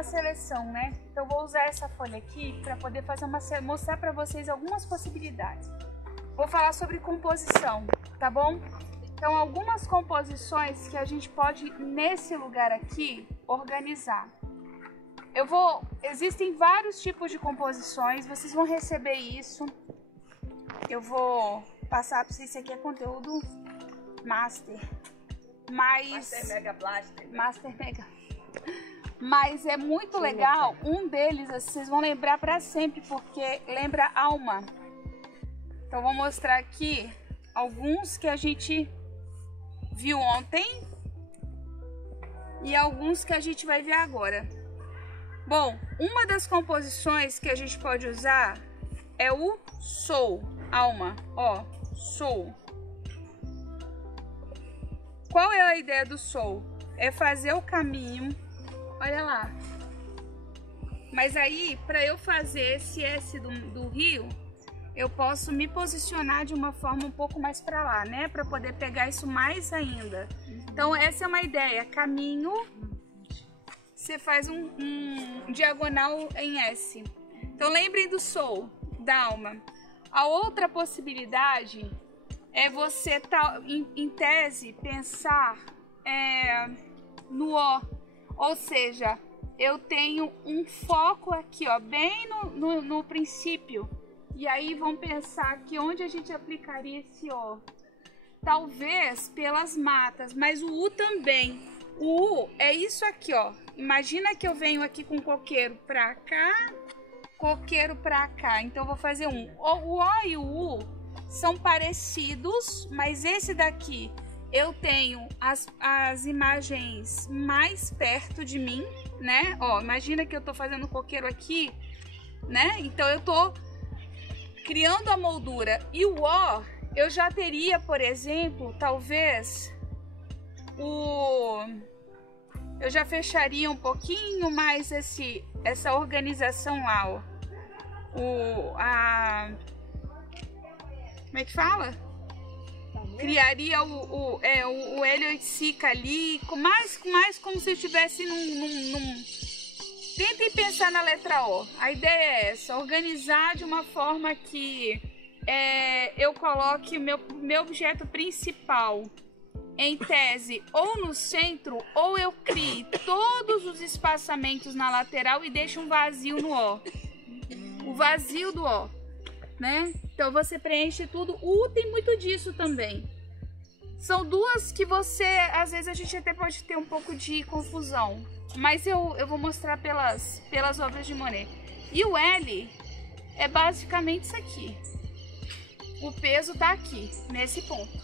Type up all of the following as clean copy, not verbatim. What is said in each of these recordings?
Seleção, né? Então vou usar essa folha aqui para poder fazer mostrar para vocês algumas possibilidades. Vou falar sobre composição, tá bom? Então algumas composições que a gente pode nesse lugar aqui organizar. Existem vários tipos de composições, vocês vão receber isso. Eu vou passar para vocês, isso aqui é conteúdo Master. Master Mega Blaster. Master Mega. Mas é muito legal, um deles vocês vão lembrar para sempre, porque lembra alma. Então vou mostrar aqui alguns que a gente viu ontem e alguns que a gente vai ver agora. Bom, uma das composições que a gente pode usar é o sou, alma, ó, sou. Qual é a ideia do sou? É fazer o caminho. Olha lá. Mas aí, para eu fazer esse S do rio, eu posso me posicionar de uma forma um pouco mais para lá, né? Para poder pegar isso mais ainda. Então, essa é uma ideia. Caminho, você faz um diagonal em S. Então, lembrem do sou, da alma. A outra possibilidade é você, em tese, pensar no O. Ou seja, eu tenho um foco aqui, ó, bem no princípio. E aí vamos pensar aqui onde a gente aplicaria esse O. Talvez pelas matas, mas o U também. O U é isso aqui, ó. Imagina que eu venho aqui com coqueiro pra cá, coqueiro pra cá. Então eu vou fazer um. O O e o U são parecidos, mas esse daqui... eu tenho as imagens mais perto de mim, né? Ó, imagina que eu tô fazendo coqueiro aqui, né? Então eu tô criando a moldura. E o O, eu já teria, por exemplo, talvez eu já fecharia um pouquinho mais essa organização lá, ó. Como é que fala? Criaria o helioitsica ali, mais como se eu estivesse Tentem pensar na letra O. A ideia é essa, organizar de uma forma que eu coloque meu objeto principal, em tese, ou no centro, ou eu crie todos os espaçamentos na lateral e deixe um vazio no O. O vazio do O, né? Então você preenche tudo. O U tem muito disso também. São duas que às vezes a gente até pode ter um pouco de confusão. Mas eu vou mostrar pelas obras de Monet. E o L é basicamente isso aqui. O peso tá aqui, nesse ponto.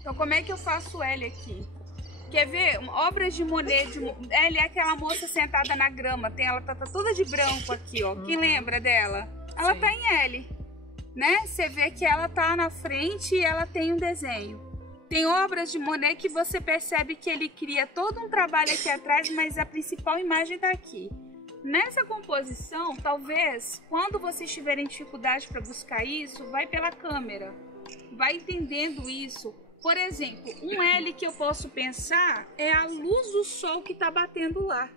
Então como é que eu faço o L aqui? Quer ver? Obras de Monet, L é aquela moça sentada na grama. Ela tá toda de branco aqui, ó. Quem lembra dela? Ela tá em L. Né? Você vê que ela tá na frente e ela tem um desenho. Tem obras de Monet que você percebe que ele cria todo um trabalho aqui atrás, mas a principal imagem tá aqui. Nessa composição, talvez, quando vocês tiverem dificuldade para buscar isso, vai pela câmera. Vai entendendo isso. Por exemplo, um L que eu posso pensar é a luz do sol que tá batendo lá.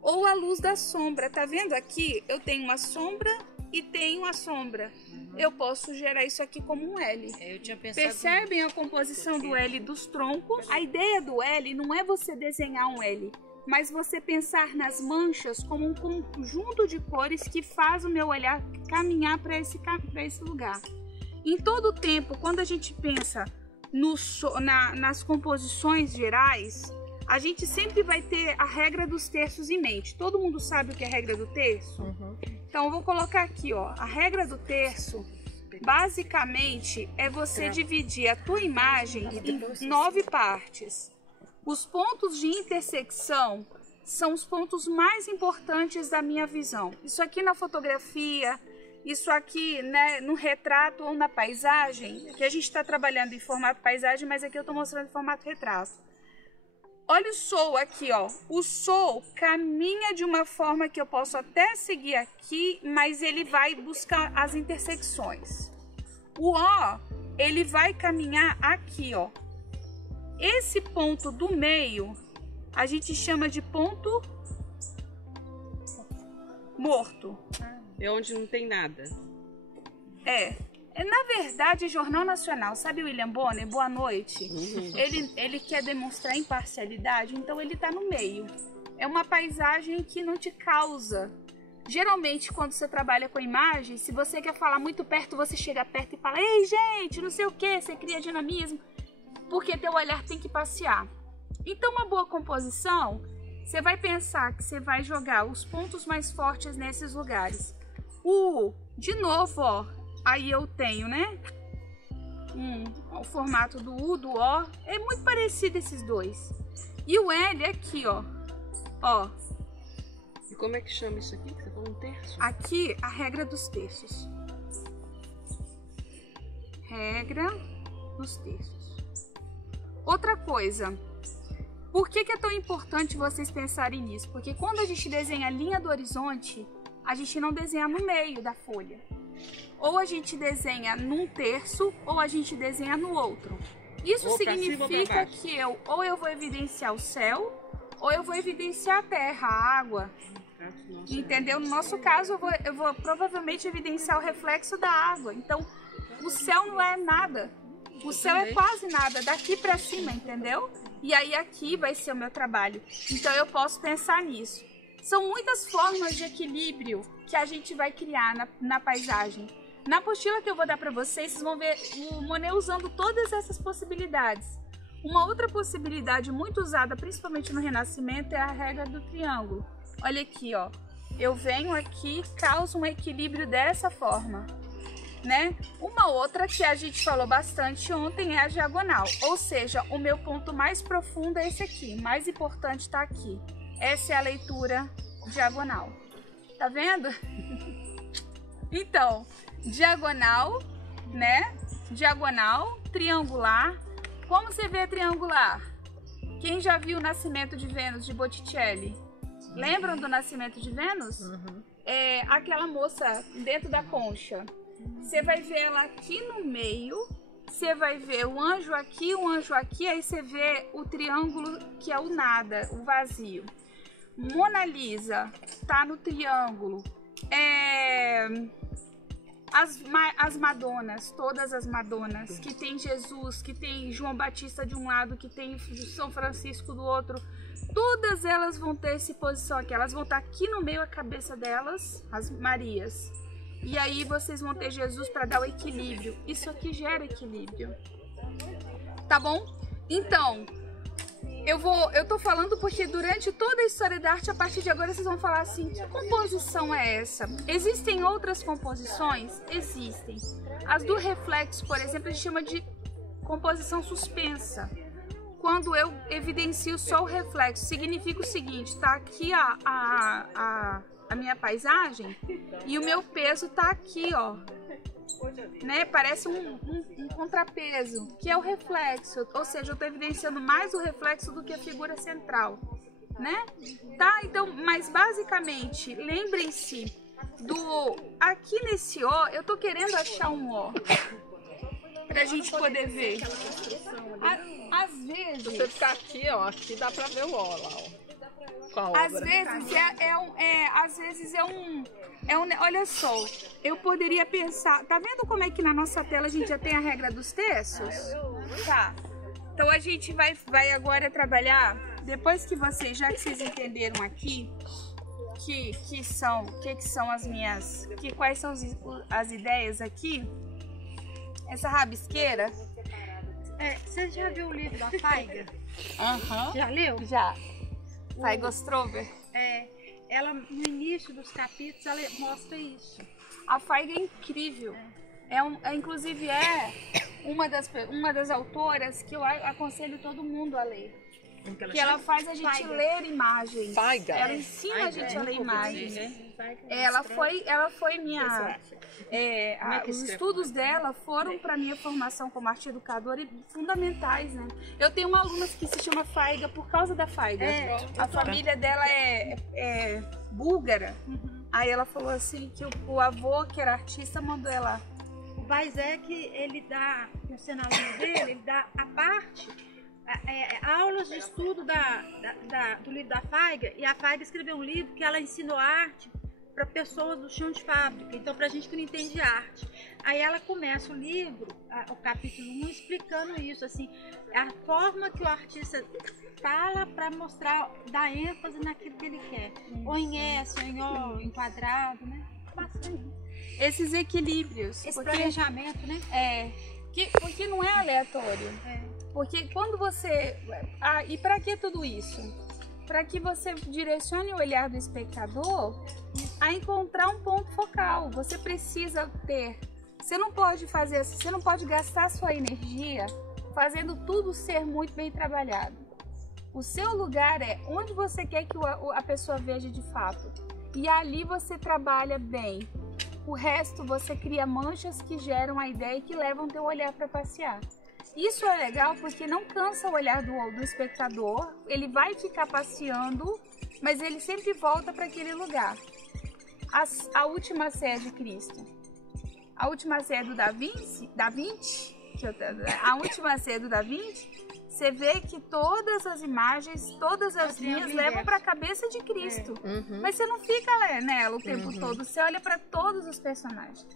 Ou a luz da sombra. Tá vendo aqui? Eu tenho uma sombra e tenho a sombra. Eu posso gerar isso aqui como um L. Eu tinha pensado. Percebem a composição do L dos troncos? A ideia do L não é você desenhar um L, mas você pensar nas manchas como um conjunto de cores que faz o meu olhar caminhar para esse lugar. Em todo o tempo, quando a gente pensa nas composições gerais, a gente sempre vai ter a regra dos terços em mente. Todo mundo sabe o que é a regra do terço? Uhum. Então eu vou colocar aqui, ó, a regra do terço. Basicamente, é você dividir a tua imagem em 9 partes. Os pontos de intersecção são os pontos mais importantes da minha visão. Isso aqui na fotografia, isso aqui, né, no retrato ou na paisagem, que a gente está trabalhando em formato paisagem, mas aqui eu estou mostrando em formato retrato. Olha o sol aqui, ó. O sol caminha de uma forma que eu posso até seguir aqui, mas ele vai buscar as intersecções. O ó, ele vai caminhar aqui, ó. Esse ponto do meio, a gente chama de ponto morto. É onde não tem nada. Na verdade, Jornal Nacional, sabe o William Bonner? Boa noite. Ele quer demonstrar imparcialidade, então ele tá no meio. É uma paisagem que não te causa. Geralmente, quando você trabalha com imagem, se você quer falar muito perto, você chega perto e fala: ei, gente, não sei o que, você cria dinamismo, porque teu olhar tem que passear. Então, uma boa composição, você vai pensar que você vai jogar os pontos mais fortes nesses lugares. De novo, ó, aí eu tenho, né? O formato do U, do O, é muito parecido esses dois. E o L aqui, ó. E como é que chama isso aqui? Você falou um terço? Aqui, a regra dos terços. Regra dos terços. Outra coisa, por que é tão importante vocês pensarem nisso? Porque quando a gente desenha a linha do horizonte, a gente não desenha no meio da folha. Ou a gente desenha num terço, ou a gente desenha no outro. Isso significa que eu vou evidenciar o céu, ou eu vou evidenciar a terra, a água. Entendeu? No nosso caso, eu vou provavelmente evidenciar o reflexo da água. Então, o céu não é nada. O céu é quase nada, daqui pra cima, entendeu? E aí aqui vai ser o meu trabalho. Então, eu posso pensar nisso. São muitas formas de equilíbrio que a gente vai criar na paisagem. Na apostila que eu vou dar para vocês, vocês vão ver o Monet usando todas essas possibilidades. Uma outra possibilidade muito usada, principalmente no Renascimento, é a regra do triângulo. Olha aqui, ó. Eu venho aqui, causo um equilíbrio dessa forma, né? Uma outra que a gente falou bastante ontem é a diagonal. Ou seja, o meu ponto mais profundo é esse aqui. Mais importante está aqui. Essa é a leitura diagonal. Tá vendo? Então, diagonal, né? Diagonal, triangular. Como você vê triangular? Quem já viu o Nascimento de Vênus de Botticelli? Lembram do Nascimento de Vênus? É aquela moça dentro da concha. Você vai ver ela aqui no meio. Você vai ver o anjo aqui, aí você vê o triângulo que é o nada, o vazio. Mona Lisa tá no triângulo. As Madonas, todas as Madonas, que tem Jesus, que tem João Batista de um lado, que tem São Francisco do outro, todas elas vão ter essa posição aqui. Elas vão estar aqui no meio a cabeça delas, as Marias. E aí vocês vão ter Jesus para dar o equilíbrio. Isso aqui gera equilíbrio. Tá bom? Então, eu tô falando porque durante toda a história da arte, a partir de agora, vocês vão falar assim: que composição é essa? Existem outras composições? Existem. As do reflexo, por exemplo, a gente chama de composição suspensa. Quando eu evidencio só o reflexo, significa o seguinte: tá aqui a minha paisagem e o meu peso tá aqui, ó. Né? Parece um contrapeso, que é o reflexo, ou seja, eu estou evidenciando mais o reflexo do que a figura central, né? Tá? Então, mas basicamente, lembrem-se aqui nesse O, eu tô querendo achar um O pra gente poder ver. Às vezes, se você ficar aqui, ó, aqui dá pra ver o O lá, ó. Às vezes olha só, eu poderia pensar, tá vendo como é que na nossa tela a gente já tem a regra dos terços? Tá. Então a gente vai agora trabalhar, depois que já que vocês entenderam aqui, quais são as ideias aqui, essa rabisqueira. Você já viu o livro da Feiga? Já leu? Já. Feiga Ostrover? Ela no início dos capítulos ela mostra isso. A Feiga é incrível. Inclusive uma das autoras que eu aconselho todo mundo a ler. Que ela faz a gente ler imagens. Faiga. Ela ensina a gente a ler imagens. Ela foi minha... os estudos dela foram para minha formação como arte educadora fundamentais, né? Eu tenho uma aluna que se chama Faiga por causa da Faiga. A família dela é búlgara. Aí ela falou assim que o avô, que era artista, mandou ela. O Weizsäcker, ele dá, no cenário dele, ele dá a parte... aulas de estudo do livro da Faiga, e a Faiga escreveu um livro que ela ensinou arte para pessoas do chão de fábrica, então para gente que não entende arte. Aí ela começa o livro, o capítulo 1, explicando isso, assim, a forma que o artista fala para mostrar, dar ênfase naquilo que ele quer, ou em S, ou em O, em quadrado, né? Bastante. Esses equilíbrios. Esse planejamento, né? Porque não é aleatório. Porque quando você... e para que tudo isso? Para que você direcione o olhar do espectador a encontrar um ponto focal. Você precisa ter... Você não pode fazer assim, você não pode gastar sua energia fazendo tudo ser muito bem trabalhado. O seu lugar é onde você quer que a pessoa veja de fato. E ali você trabalha bem. O resto você cria manchas que geram a ideia e que levam teu olhar para passear. Isso é legal porque não cansa o olhar do espectador, ele vai ficar passeando, mas ele sempre volta para aquele lugar. A Última Ceia de Cristo, a Última Ceia do Da Vinci, a Última Ceia do Da Vinci, você vê que todas as imagens, todas as linhas levam para a cabeça de Cristo, mas você não fica nela o tempo todo, você olha para todos os personagens.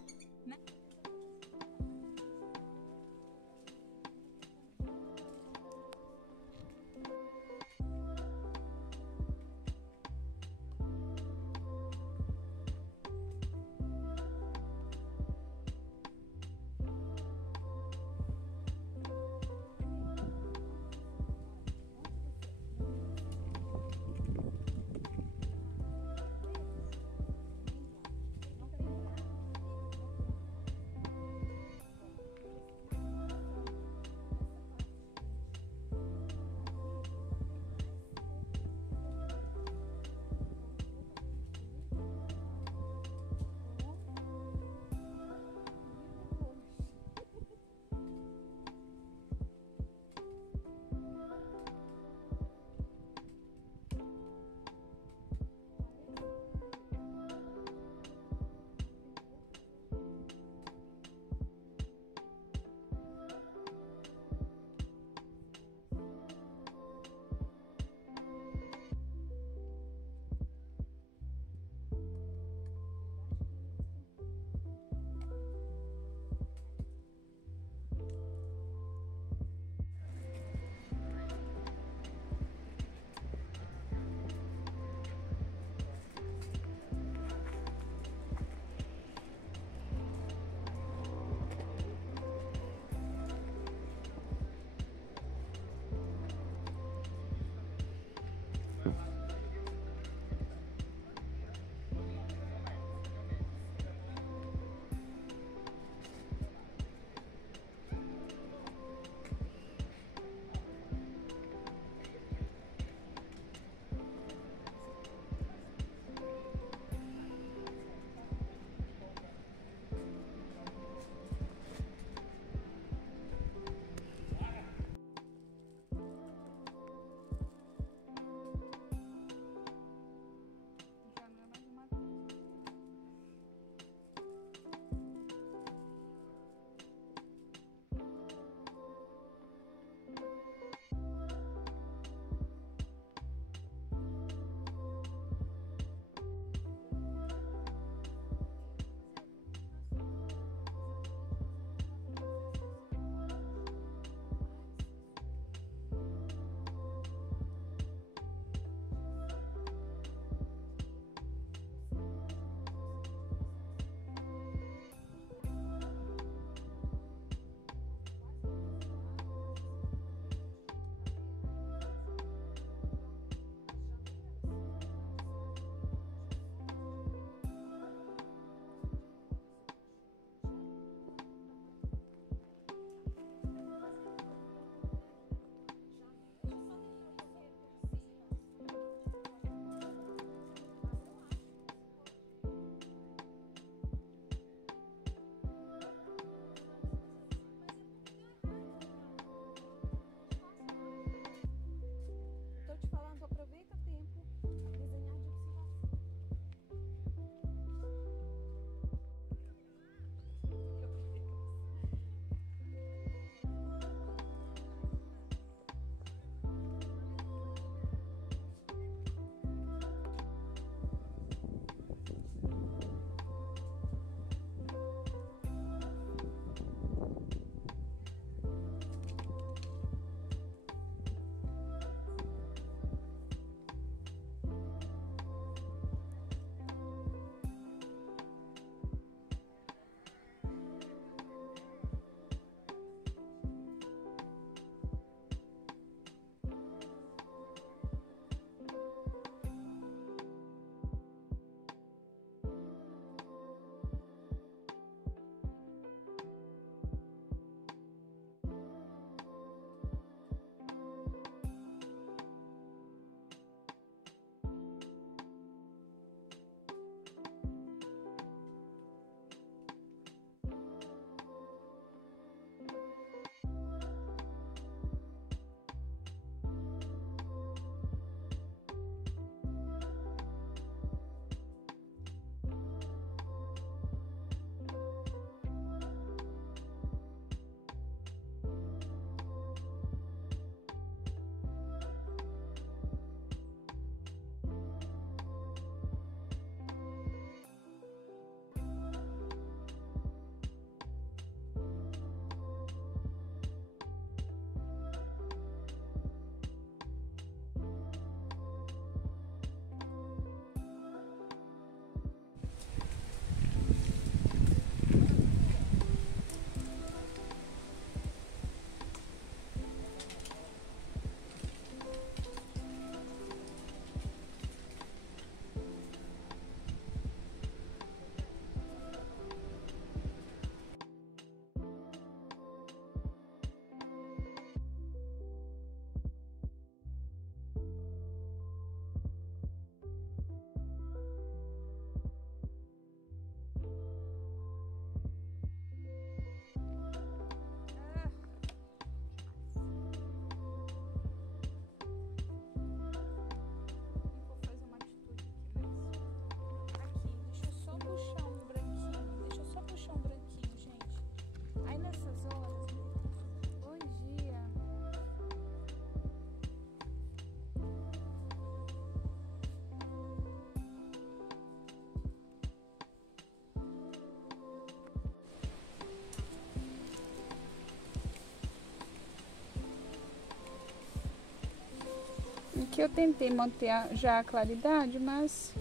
Aqui eu tentei manter já a claridade, mas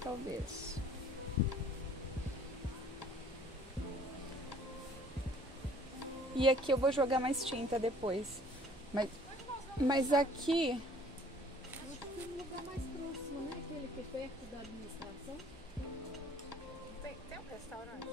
talvez. E aqui eu vou jogar mais tinta depois. Mas aqui... Acho que um lugar mais próximo, né? Aquele que é perto da administração. Tem um restaurante?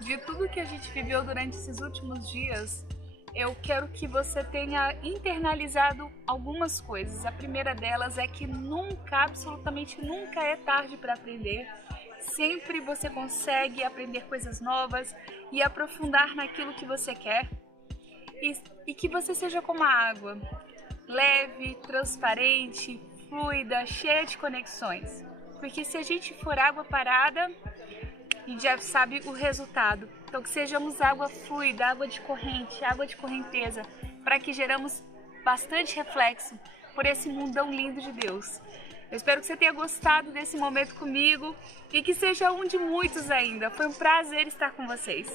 De tudo que a gente viveu durante esses últimos dias, eu quero que você tenha internalizado algumas coisas. A primeira delas é que nunca, absolutamente nunca é tarde para aprender. Sempre você consegue aprender coisas novas e aprofundar naquilo que você quer. E que você seja como a água, leve, transparente, fluida, cheia de conexões. Porque se a gente for água parada, a gente já sabe o resultado. Então que sejamos água fluida, água de corrente, água de correnteza, para que geramos bastante reflexo por esse mundão lindo de Deus. Eu espero que você tenha gostado desse momento comigo e que seja um de muitos ainda. Foi um prazer estar com vocês.